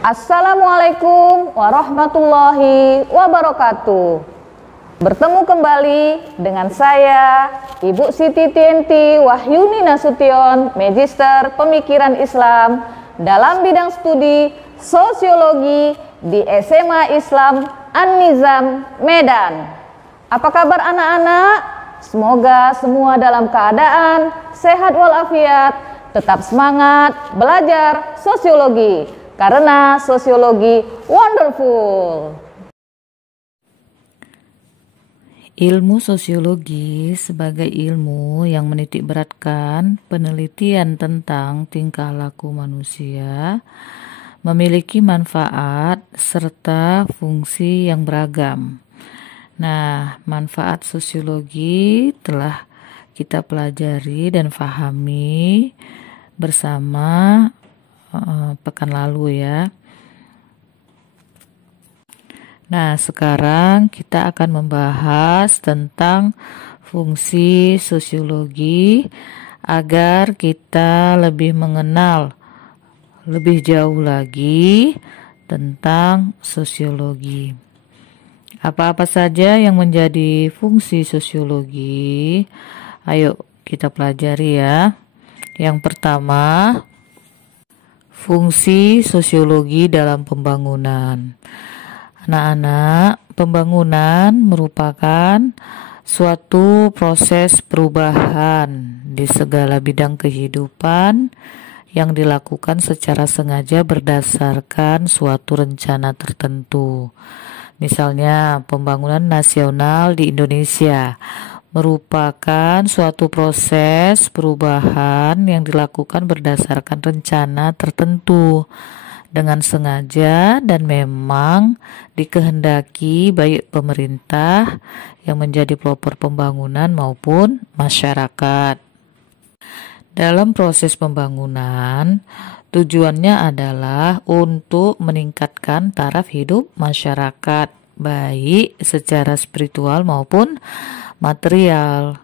Assalamualaikum warahmatullahi wabarakatuh. Bertemu kembali dengan saya, Ibu Siti Tienti Wahyuni Nasution, Magister Pemikiran Islam dalam bidang studi Sosiologi di SMA Islam An-Nizam, Medan. Apa kabar anak-anak? Semoga semua dalam keadaan sehat walafiat, tetap semangat belajar sosiologi. Karena sosiologi wonderful. Ilmu sosiologi sebagai ilmu yang menitik beratkan penelitian tentang tingkah laku manusia memiliki manfaat serta fungsi yang beragam. Nah, manfaat sosiologi telah kita pelajari dan fahami bersama pekan lalu ya. Nah, sekarang kita akan membahas tentang fungsi sosiologi agar kita lebih mengenal lebih jauh lagi tentang sosiologi. Apa-apa saja yang menjadi fungsi sosiologi? Ayo kita pelajari ya. Yang pertama, fungsi sosiologi dalam pembangunan. Anak-anak, pembangunan merupakan suatu proses perubahan di segala bidang kehidupan yang dilakukan secara sengaja berdasarkan suatu rencana tertentu. Misalnya, pembangunan nasional di Indonesia merupakan suatu proses perubahan yang dilakukan berdasarkan rencana tertentu dengan sengaja dan memang dikehendaki baik pemerintah yang menjadi pelopor pembangunan maupun masyarakat. Dalam proses pembangunan, tujuannya adalah untuk meningkatkan taraf hidup masyarakat, baik secara spiritual maupun material.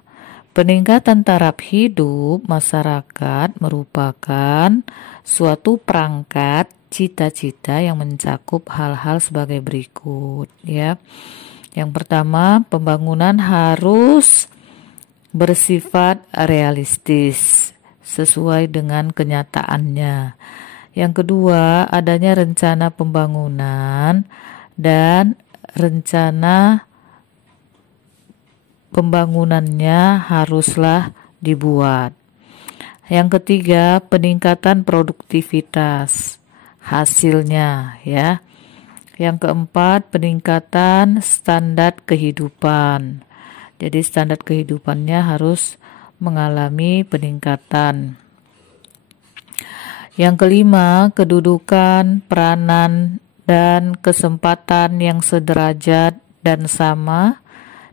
Peningkatan taraf hidup masyarakat merupakan suatu perangkat cita-cita yang mencakup hal-hal sebagai berikut ya. Yang pertama, pembangunan harus bersifat realistis sesuai dengan kenyataannya. Yang kedua, adanya rencana pembangunan dan rencana pembangunannya haruslah dibuat. Yang ketiga, peningkatan produktivitas hasilnya ya. Yang keempat, peningkatan standar kehidupan. Jadi standar kehidupannya harus mengalami peningkatan. Yang kelima, kedudukan, peranan, dan kesempatan yang sederajat dan sama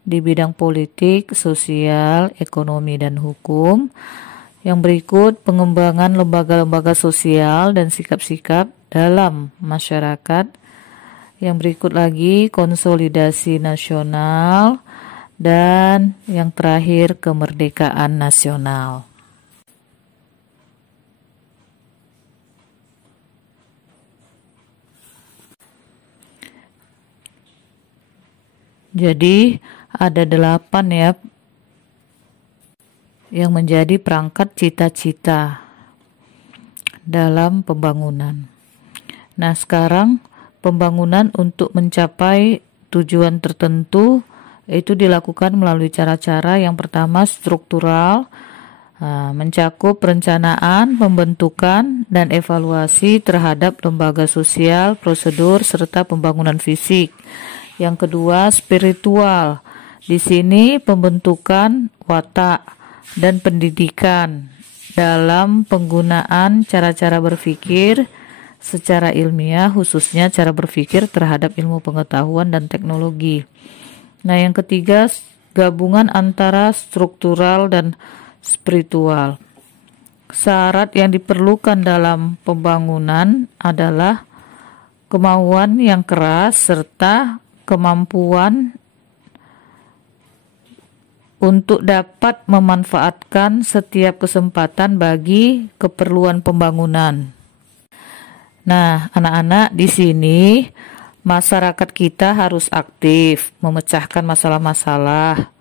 di bidang politik, sosial, ekonomi, dan hukum. Yang berikut, pengembangan lembaga-lembaga sosial dan sikap-sikap dalam masyarakat. Yang berikut lagi, konsolidasi nasional. Dan yang terakhir, kemerdekaan nasional. Jadi ada 8 ya yang menjadi perangkat cita-cita dalam pembangunan. Nah, sekarang pembangunan untuk mencapai tujuan tertentu itu dilakukan melalui cara-cara yang pertama struktural, mencakup perencanaan, pembentukan, dan evaluasi terhadap lembaga sosial, prosedur, serta pembangunan fisik. Yang kedua, spiritual. Di sini pembentukan watak dan pendidikan dalam penggunaan cara-cara berpikir secara ilmiah, khususnya cara berpikir terhadap ilmu pengetahuan dan teknologi. Nah, yang ketiga, gabungan antara struktural dan spiritual. Syarat yang diperlukan dalam pembangunan adalah kemauan yang keras serta kemampuan untuk dapat memanfaatkan setiap kesempatan bagi keperluan pembangunan. Nah, anak-anak, di sini masyarakat kita harus aktif memecahkan masalah-masalah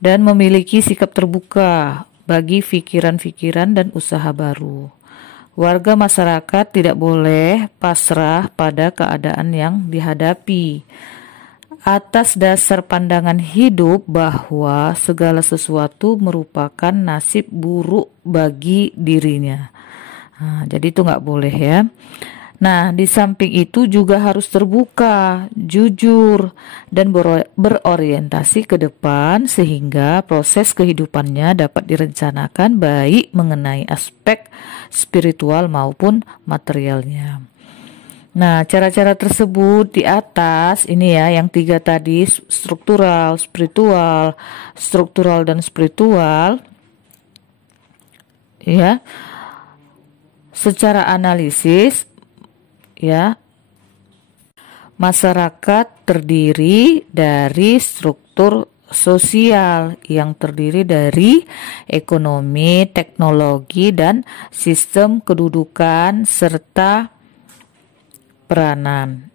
dan memiliki sikap terbuka bagi pikiran-pikiran dan usaha baru. Warga masyarakat tidak boleh pasrah pada keadaan yang dihadapi atas dasar pandangan hidup bahwa segala sesuatu merupakan nasib buruk bagi dirinya. Nah, jadi itu nggak boleh ya. Nah, di samping itu juga harus terbuka, jujur, dan berorientasi ke depan sehingga proses kehidupannya dapat direncanakan baik mengenai aspek spiritual maupun materialnya. Nah, cara-cara tersebut di atas ini ya, yang 3 tadi, struktural, dan spiritual, ya, secara analisis, ya, masyarakat terdiri dari struktur sosial yang terdiri dari ekonomi, teknologi, dan sistem kedudukan serta peranan.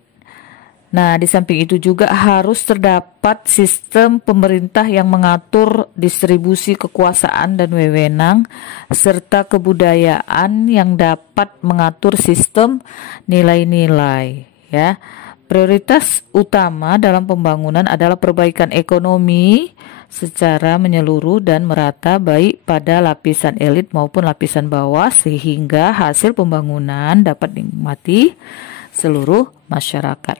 Nah, di samping itu juga harus terdapat sistem pemerintah yang mengatur distribusi kekuasaan dan wewenang serta kebudayaan yang dapat mengatur sistem nilai-nilai, ya. Prioritas utama dalam pembangunan adalah perbaikan ekonomi secara menyeluruh dan merata baik pada lapisan elit maupun lapisan bawah sehingga hasil pembangunan dapat dinikmati seluruh masyarakat.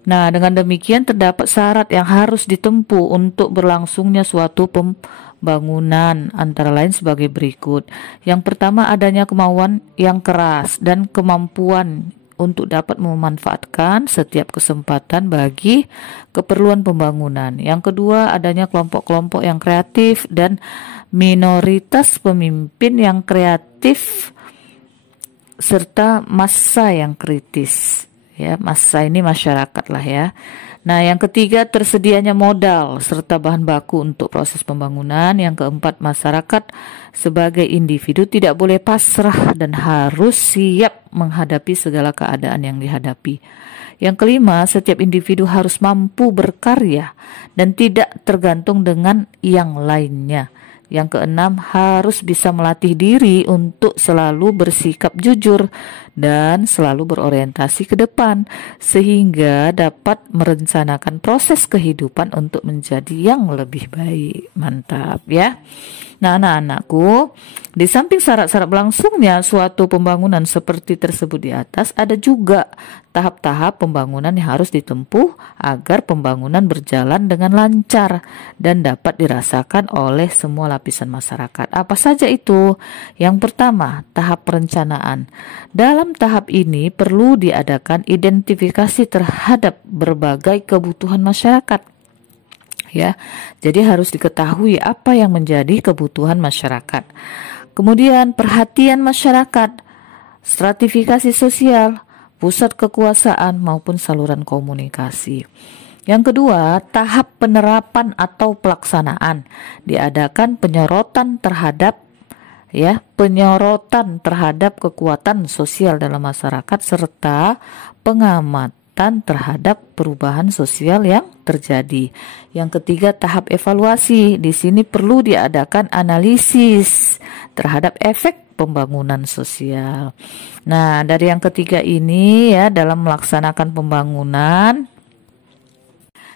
Nah, dengan demikian terdapat syarat yang harus ditempuh untuk berlangsungnya suatu pembangunan, antara lain sebagai berikut. Yang pertama, adanya kemauan yang keras dan kemampuan untuk dapat memanfaatkan setiap kesempatan bagi keperluan pembangunan. Yang kedua, adanya kelompok-kelompok yang kreatif dan minoritas pemimpin yang kreatif serta massa yang kritis. Ya, massa ini masyarakat lah ya. Nah, yang ketiga, tersedianya modal serta bahan baku untuk proses pembangunan. Yang keempat, masyarakat sebagai individu tidak boleh pasrah dan harus siap menghadapi segala keadaan yang dihadapi. Yang kelima, setiap individu harus mampu berkarya dan tidak tergantung dengan yang lainnya. Yang keenam, harus bisa melatih diri untuk selalu bersikap jujur dan selalu berorientasi ke depan sehingga dapat merencanakan proses kehidupan untuk menjadi yang lebih baik. Mantap ya. Nah, anak-anakku, di samping syarat-syarat berlangsungnya suatu pembangunan seperti tersebut di atas, ada juga tahap-tahap pembangunan yang harus ditempuh agar pembangunan berjalan dengan lancar dan dapat dirasakan oleh semua lapisan masyarakat. Apa saja itu? Yang pertama, tahap perencanaan. Dalam tahap ini perlu diadakan identifikasi terhadap berbagai kebutuhan masyarakat. Ya, jadi harus diketahui apa yang menjadi kebutuhan masyarakat. Kemudian perhatian masyarakat, stratifikasi sosial, pusat kekuasaan maupun saluran komunikasi. Yang kedua, tahap penerapan atau pelaksanaan. Diadakan penyorotan terhadap kekuatan sosial dalam masyarakat serta pengamatan terhadap perubahan sosial yang terjadi. Yang ketiga, tahap evaluasi. Di sini perlu diadakan analisis terhadap efek pembangunan sosial. Nah, dari yang ketiga ini ya, dalam melaksanakan pembangunan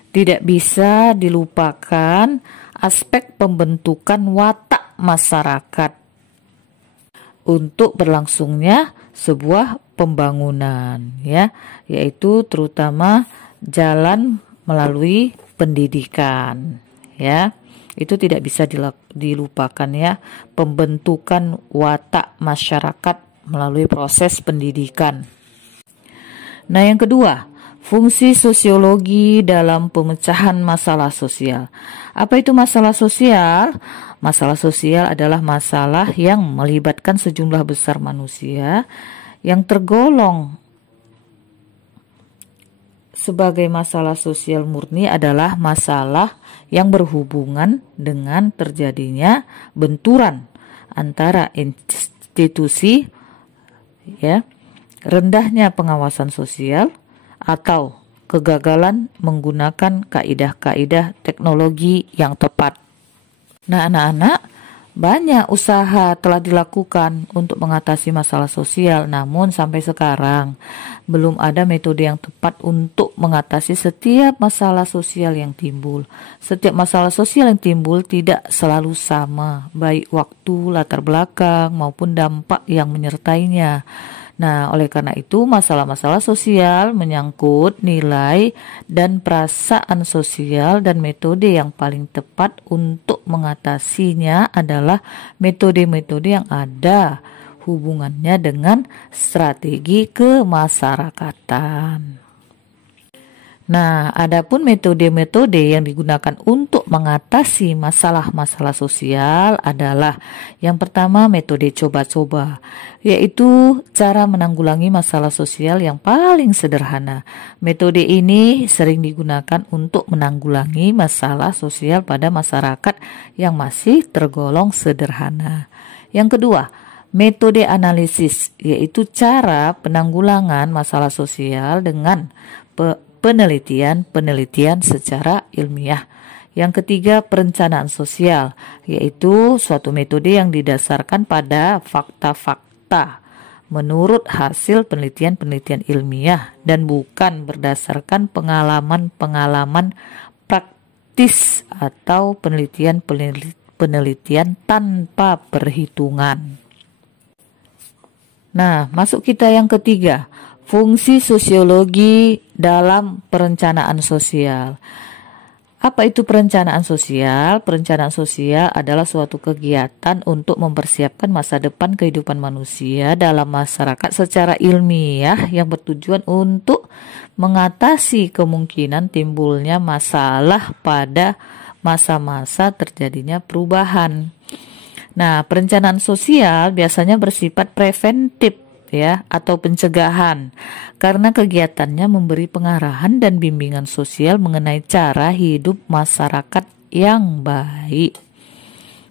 tidak bisa dilupakan aspek pembentukan watak masyarakat untuk berlangsungnya sebuah pembangunan ya, yaitu terutama jalan melalui pendidikan ya. Itu tidak bisa dilupakan ya, pembentukan watak masyarakat melalui proses pendidikan. Nah, yang kedua, fungsi sosiologi dalam pemecahan masalah sosial. Apa itu masalah sosial? Masalah sosial adalah masalah yang melibatkan sejumlah besar manusia yang tergolong sebagai masalah sosial murni adalah masalah yang berhubungan dengan terjadinya benturan antara institusi ya rendahnya pengawasan sosial, atau kegagalan menggunakan kaidah-kaidah teknologi yang tepat. Nah, anak-anak, banyak usaha telah dilakukan untuk mengatasi masalah sosial, namun sampai sekarang belum ada metode yang tepat untuk mengatasi setiap masalah sosial yang timbul. Setiap masalah sosial yang timbul tidak selalu sama, baik waktu, latar belakang, maupun dampak yang menyertainya. Nah, oleh karena itu masalah-masalah sosial menyangkut nilai dan perasaan sosial, dan metode yang paling tepat untuk mengatasinya adalah metode-metode yang ada hubungannya dengan strategi kemasyarakatan. Nah, adapun metode-metode yang digunakan untuk mengatasi masalah-masalah sosial adalah yang pertama, metode coba-coba, yaitu cara menanggulangi masalah sosial yang paling sederhana. Metode ini sering digunakan untuk menanggulangi masalah sosial pada masyarakat yang masih tergolong sederhana. Yang kedua, metode analisis, yaitu cara penanggulangan masalah sosial dengan penelitian secara ilmiah. Yang ketiga, perencanaan sosial, yaitu suatu metode yang didasarkan pada fakta-fakta menurut hasil penelitian-penelitian ilmiah dan bukan berdasarkan pengalaman-pengalaman praktis atau penelitian tanpa perhitungan. Nah, masuk kita yang ketiga, fungsi sosiologi dalam perencanaan sosial. Apa itu perencanaan sosial? Perencanaan sosial adalah suatu kegiatan untuk mempersiapkan masa depan kehidupan manusia dalam masyarakat secara ilmiah yang bertujuan untuk mengatasi kemungkinan timbulnya masalah pada masa-masa terjadinya perubahan. Nah, perencanaan sosial biasanya bersifat preventif atau pencegahan, karena kegiatannya memberi pengarahan dan bimbingan sosial mengenai cara hidup masyarakat yang baik.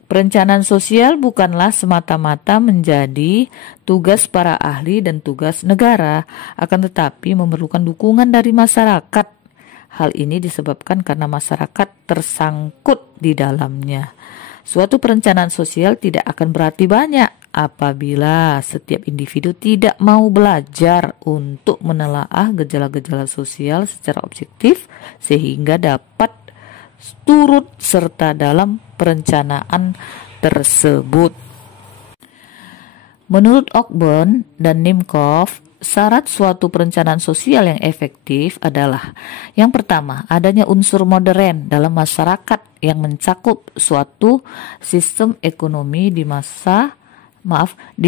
Perencanaan sosial bukanlah semata-mata menjadi tugas para ahli dan tugas negara, akan tetapi memerlukan dukungan dari masyarakat. Hal ini disebabkan karena masyarakat tersangkut di dalamnya. Suatu perencanaan sosial tidak akan berarti banyak apabila setiap individu tidak mau belajar untuk menelaah gejala-gejala sosial secara objektif sehingga dapat turut serta dalam perencanaan tersebut. Menurut Ogburn dan Nimcoff, syarat suatu perencanaan sosial yang efektif adalah yang pertama, adanya unsur modern dalam masyarakat yang mencakup suatu sistem ekonomi di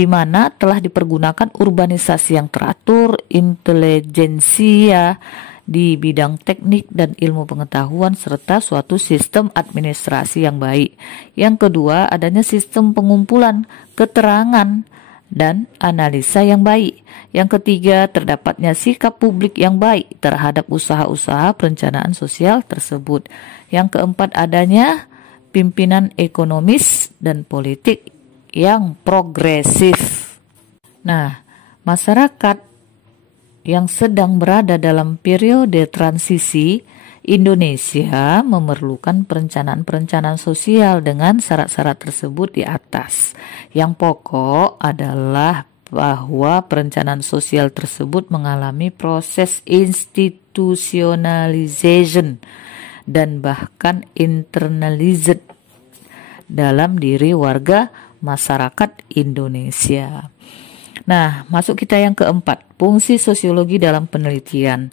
mana telah dipergunakan urbanisasi yang teratur, intelijensia di bidang teknik dan ilmu pengetahuan, serta suatu sistem administrasi yang baik. Yang kedua, adanya sistem pengumpulan keterangan dan analisa yang baik. Yang ketiga, terdapatnya sikap publik yang baik terhadap usaha-usaha perencanaan sosial tersebut. Yang keempat, adanya pimpinan ekonomis dan politik yang progresif. Nah, masyarakat yang sedang berada dalam periode transisi, Indonesia memerlukan perencanaan-perencanaan sosial dengan syarat-syarat tersebut di atas. Yang pokok adalah bahwa perencanaan sosial tersebut mengalami proses institutionalization dan bahkan internalized dalam diri warga masyarakat Indonesia. Nah, masuk kita yang keempat, fungsi sosiologi dalam penelitian.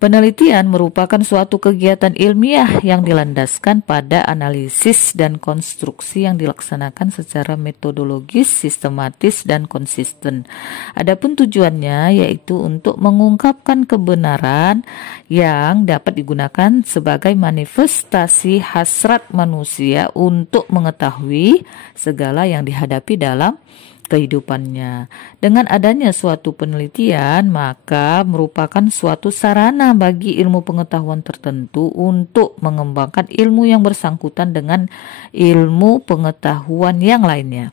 Penelitian merupakan suatu kegiatan ilmiah yang dilandaskan pada analisis dan konstruksi yang dilaksanakan secara metodologis, sistematis, dan konsisten. Adapun tujuannya yaitu untuk mengungkapkan kebenaran yang dapat digunakan sebagai manifestasi hasrat manusia untuk mengetahui segala yang dihadapi dalam kehidupannya. Dengan adanya suatu penelitian, maka merupakan suatu sarana bagi ilmu pengetahuan tertentu untuk mengembangkan ilmu yang bersangkutan dengan ilmu pengetahuan yang lainnya.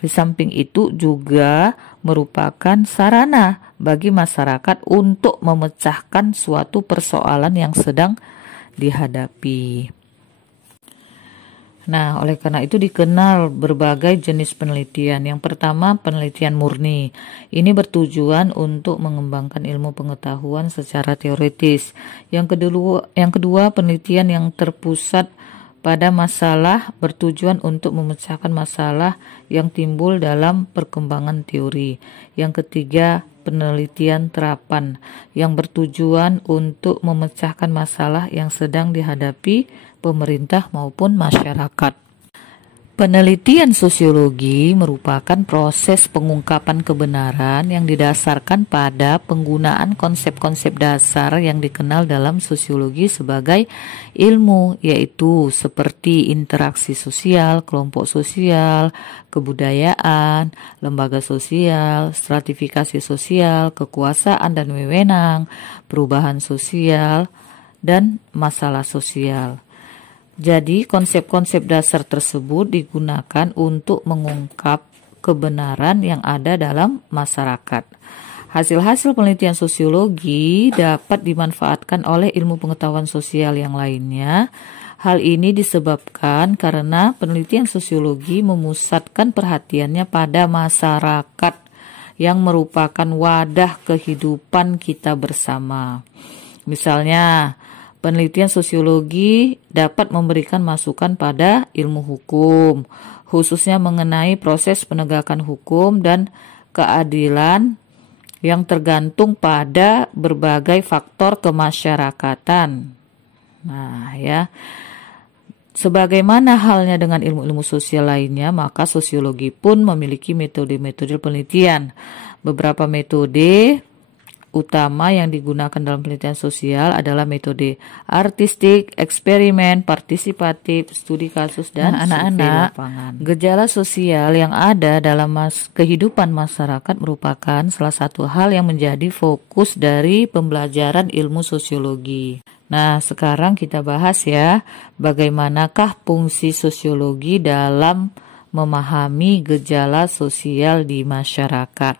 Di samping itu juga merupakan sarana bagi masyarakat untuk memecahkan suatu persoalan yang sedang dihadapi. Nah, oleh karena itu dikenal berbagai jenis penelitian. Yang pertama, penelitian murni. Ini bertujuan untuk mengembangkan ilmu pengetahuan secara teoritis. Yang kedua, penelitian yang terpusat pada masalah, bertujuan untuk memecahkan masalah yang timbul dalam perkembangan teori. Yang ketiga, penelitian terapan yang bertujuan untuk memecahkan masalah yang sedang dihadapi pemerintah maupun masyarakat. Penelitian sosiologi merupakan proses pengungkapan kebenaran yang didasarkan pada penggunaan konsep-konsep dasar yang dikenal dalam sosiologi sebagai ilmu, yaitu seperti interaksi sosial, kelompok sosial, kebudayaan, lembaga sosial, stratifikasi sosial, kekuasaan dan wewenang, perubahan sosial, dan masalah sosial. Jadi konsep-konsep dasar tersebut digunakan untuk mengungkap kebenaran yang ada dalam masyarakat. Hasil-hasil penelitian sosiologi dapat dimanfaatkan oleh ilmu pengetahuan sosial yang lainnya. Hal ini disebabkan karena penelitian sosiologi memusatkan perhatiannya pada masyarakat yang merupakan wadah kehidupan kita bersama. Misalnya, penelitian sosiologi dapat memberikan masukan pada ilmu hukum, khususnya mengenai proses penegakan hukum dan keadilan yang tergantung pada berbagai faktor kemasyarakatan. Nah, ya. Sebagaimana halnya dengan ilmu-ilmu sosial lainnya, maka sosiologi pun memiliki metode-metode penelitian. Beberapa metode utama yang digunakan dalam penelitian sosial adalah metode artistik, eksperimen, partisipatif, studi kasus, dan survei lapangan. Gejala sosial yang ada dalam kehidupan masyarakat merupakan salah satu hal yang menjadi fokus dari pembelajaran ilmu sosiologi. Nah, sekarang kita bahas ya, bagaimanakah fungsi sosiologi dalam memahami gejala sosial di masyarakat.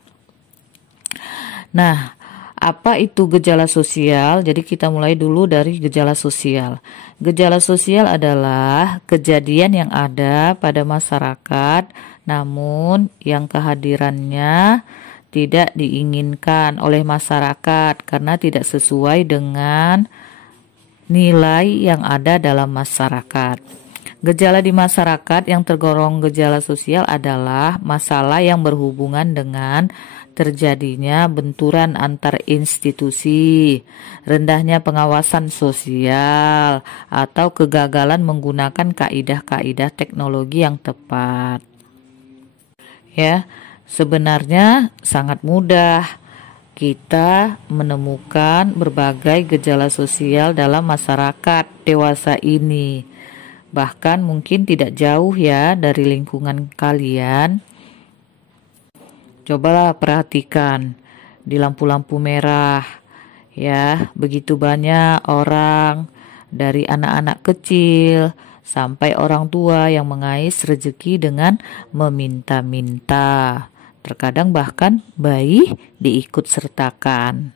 Nah, apa itu gejala sosial? Jadi kita mulai dulu dari gejala sosial. Gejala sosial adalah kejadian yang ada pada masyarakat, namun yang kehadirannya tidak diinginkan oleh masyarakat karena tidak sesuai dengan nilai yang ada dalam masyarakat. Gejala di masyarakat yang tergolong gejala sosial adalah masalah yang berhubungan dengan terjadinya benturan antar institusi, rendahnya pengawasan sosial, atau kegagalan menggunakan kaidah-kaidah teknologi yang tepat. Ya, sebenarnya sangat mudah kita menemukan berbagai gejala sosial dalam masyarakat dewasa ini. Bahkan mungkin tidak jauh ya dari lingkungan kalian. Cobalah perhatikan di lampu-lampu merah, ya, begitu banyak orang dari anak-anak kecil sampai orang tua yang mengais rezeki dengan meminta-minta. Terkadang bahkan bayi diikut sertakan.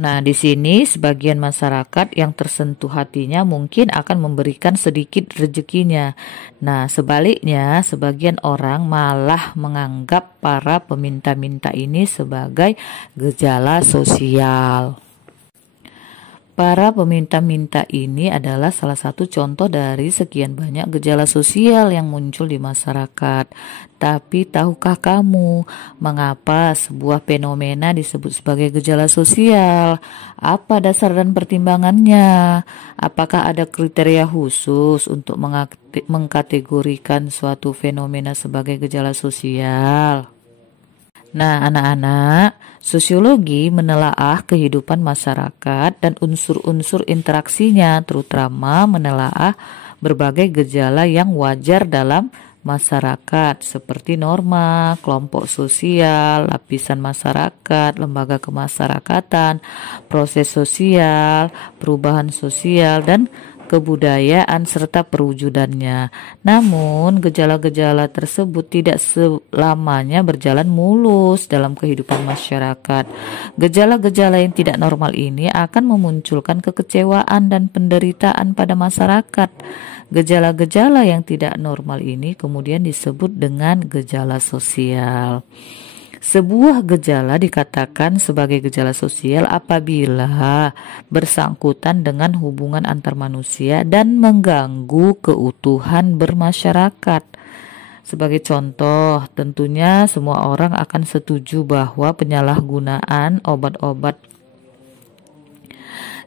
Nah, di sini sebagian masyarakat yang tersentuh hatinya mungkin akan memberikan sedikit rezekinya. Nah, sebaliknya sebagian orang malah menganggap para peminta-minta ini sebagai gejala sosial. Para peminta-minta ini adalah salah satu contoh dari sekian banyak gejala sosial yang muncul di masyarakat. Tapi tahukah kamu mengapa sebuah fenomena disebut sebagai gejala sosial? Apa dasar dan pertimbangannya? Apakah ada kriteria khusus untuk mengkategorikan suatu fenomena sebagai gejala sosial? Nah, anak-anak, sosiologi menelaah kehidupan masyarakat dan unsur-unsur interaksinya, terutama menelaah berbagai gejala yang wajar dalam masyarakat seperti norma, kelompok sosial, lapisan masyarakat, lembaga kemasyarakatan, proses sosial, perubahan sosial, dan kebudayaan, serta perwujudannya. Namun, gejala-gejala tersebut tidak selamanya berjalan mulus dalam kehidupan masyarakat. Gejala-gejala yang tidak normal ini akan memunculkan kekecewaan dan penderitaan pada masyarakat. Gejala-gejala yang tidak normal ini kemudian disebut dengan gejala sosial. Sebuah gejala dikatakan sebagai gejala sosial apabila bersangkutan dengan hubungan antar manusia dan mengganggu keutuhan bermasyarakat. Sebagai contoh, tentunya semua orang akan setuju bahwa penyalahgunaan obat-obat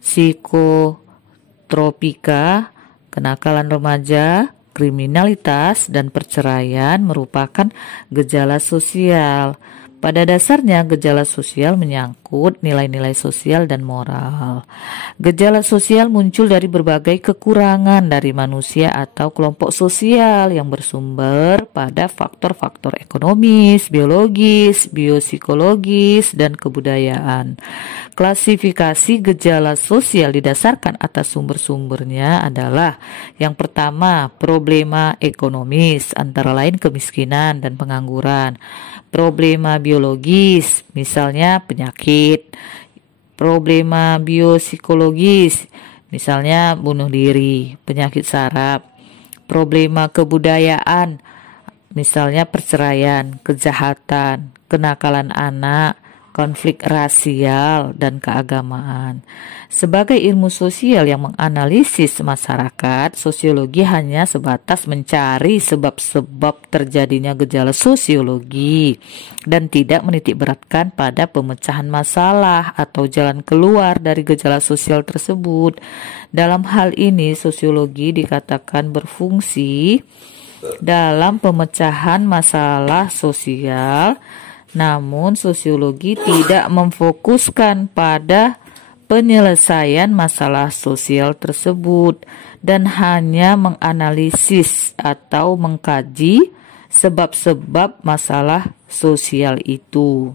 psikotropika, kenakalan remaja, kriminalitas, dan perceraian merupakan gejala sosial. Pada dasarnya, gejala sosial menyangkut nilai-nilai sosial dan moral. Gejala sosial muncul dari berbagai kekurangan dari manusia atau kelompok sosial yang bersumber pada faktor-faktor ekonomis, biologis, biopsikologis, dan kebudayaan. Klasifikasi gejala sosial didasarkan atas sumber-sumbernya adalah: yang pertama, problema ekonomis, antara lain kemiskinan dan pengangguran. Problema biologis, misalnya penyakit. Problema biopsikologis, misalnya bunuh diri, penyakit saraf. Problema kebudayaan, misalnya perceraian, kejahatan, kenakalan anak, konflik rasial, dan keagamaan. Sebagai ilmu sosial yang menganalisis masyarakat, sosiologi hanya sebatas mencari sebab-sebab terjadinya gejala sosiologi dan tidak menitikberatkan pada pemecahan masalah atau jalan keluar dari gejala sosial tersebut. Dalam hal ini, sosiologi dikatakan berfungsi dalam pemecahan masalah sosial. Namun, sosiologi tidak memfokuskan pada penyelesaian masalah sosial tersebut dan hanya menganalisis atau mengkaji sebab-sebab masalah sosial itu.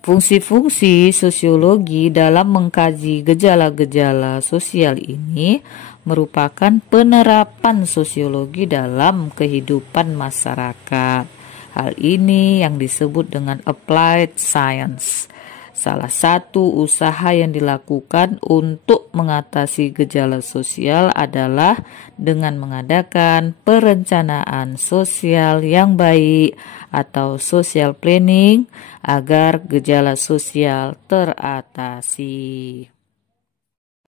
Fungsi-fungsi sosiologi dalam mengkaji gejala-gejala sosial ini merupakan penerapan sosiologi dalam kehidupan masyarakat. Hal ini yang disebut dengan applied science. Salah satu usaha yang dilakukan untuk mengatasi gejala sosial adalah dengan mengadakan perencanaan sosial yang baik atau social planning agar gejala sosial teratasi.